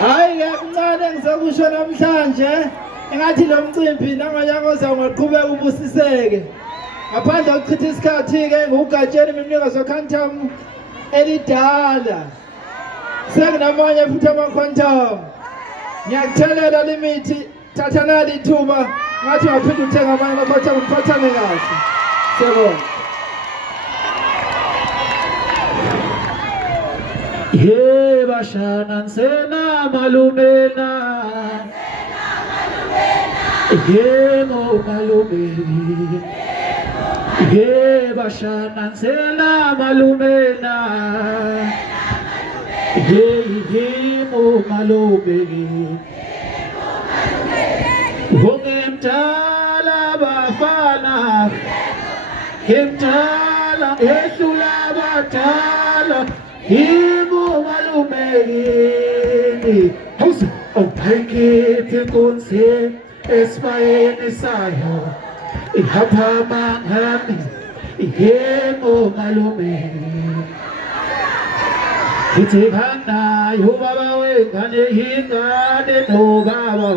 Hayi kancane ngizokusho namhlanje engathi lo mcimbi nangayakoza ngaqhubeka ubusiseke ngaphandle kokuchitha isikhathi ke ngokugatshela imimnikazi quantum elidala sekunamanye futhi ama-quantum ngiyakuthelela limithi thathana lithuba ngathi ngaphinda uthenga amanye ama-quantum ngiphathane kahle siyabona. Ye bashana nsena malumena ye mo malume ye bashana nsena malumena ye mo malume ungemtala bafana ngemtala ehlula batala Ibu malumeni, house of Pankit Kunse, Esmaini Sayo, Ihapa Manghami, Ihemo malumeni. Itivana, Yubawe, Gane Hinga, de Nogawa.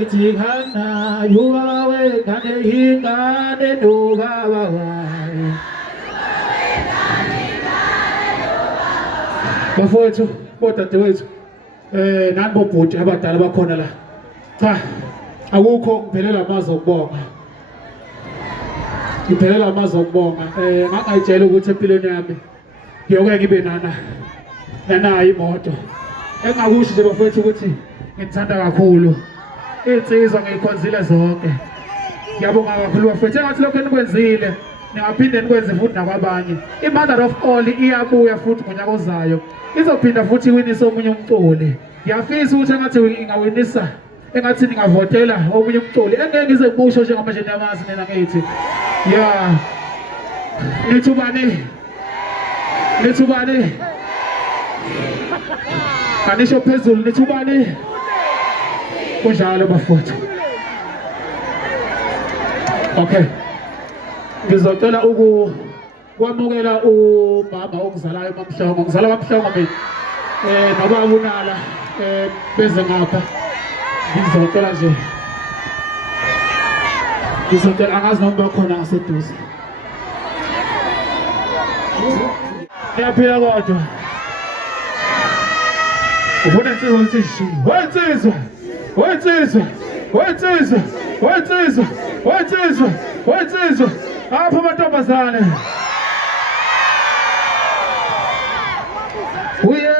Itivana, Yubawe, Gane Hinga, de Nogawa. Bafowethu bodadewethu nani bobhuti abadala bakhona la cha akukho ngiphelela amazwi okubonga ngiphelela amazwi okubonga ngangayitshela ukuthi empilweni yami ngiyoke ngibe nanayo imoto engakusho nje bafowethu ukuthi ngithanda kakhulu insizwa ngikhonzile zonke ngiyabonga kakhulu bafowethu engathi lokho enikwenzile ningaphinde nikwenze futhi nakwabanye i-mother of all iyabuya futhi ngonyaka ozayo izophinda futhi iwinise omunye umculi ngiyafisa ukuthi engathi ingawinisa engathi ningavotela omunye umculi engeke ngize ngimusho njengamanje niyamazi nina ngithi ya nithubani kanisho phezulu nithubani kunjalo bafowethu. Okay, ngizocela ukwamukela umama ongizalayo uMamhlongo ngizala kaMhlongo mina nobaba uNala beze ngapha ngizocela nje angazi noma bakhona ngaseduze ngiyaphila kodwa ufuna insizwa ukuthi shi wensizwa Wensizwa, wensizwa, wensizwa, wensizwa. Apha amantombazane. Uye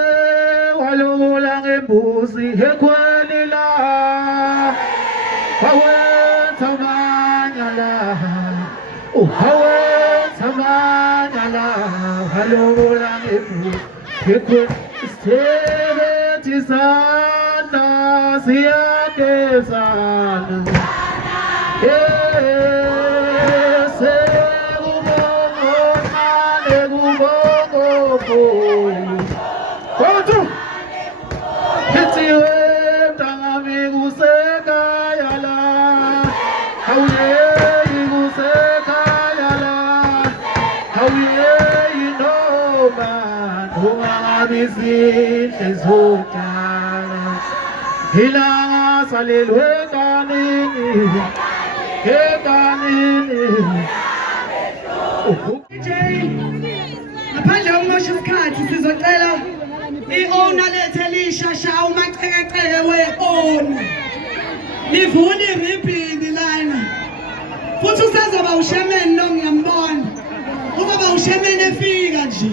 walungula ngembuzi ekhweni la. Hawenza manyala. Hawenza manyala. Walungula ngembuzi ekhweni Sithelethi izandla siyagezana sekubongo mane kubongo Kodwa Ithiwe mntangami kusekhaya la Awuyeyi kusekhaya la Awuyeyi noma Ungabisihle zodala Ilanga salelwe kanini DJ ngaphandle kokumosha isikhathi sizocela i-owner lethu elishasha umacekeceke we-owner livule iribhini lana futhi usazoba ushemeni lo ngiyambona uzoba ushemeni efika nje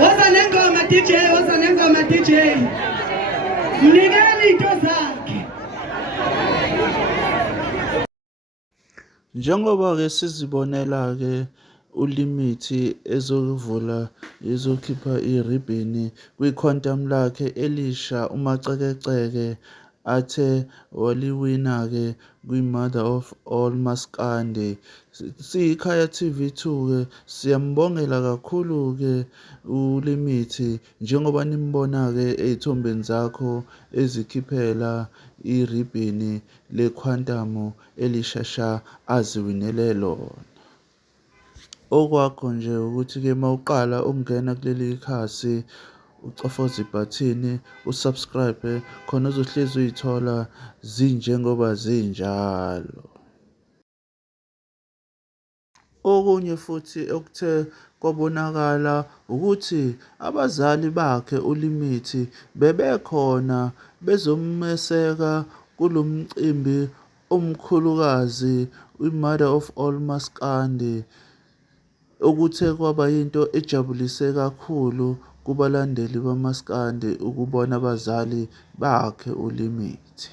woza nengoma DJ woza nengoma DJ mnikele into zakhe Njengoba-ke sizibonela-ke uLimithi ezokhipha iribhini kwi-quantum lakhe elisha uMacekeceke athe waliwina-ke kwi-Mother of All Maskandi. Siyikhaya TV2-ke siyambongela kakhulu-ke uLimithi njengoba nimbona-ke ey'thombeni zakho ezikhiphela iribhini le-quantum elishasha aziwinele lona. Okwakho nje ukuthi-ke mawuqala ukungena kuleli khasi ucofoze ibhathini usubscribe khona uzohlezi uyithola zinjengoba zinjalo. Okunye futhi okuthe kwabonakala ukuthi abazali bakhe uLimithi bebekhona bezomeseka kulo mcimbi omkhulukazi i-Mother of All Maskandi okuthe kwaba yinto ejabulise kakhulu kubalandeli bamaskandi ukubona abazali bakhe uLimithi.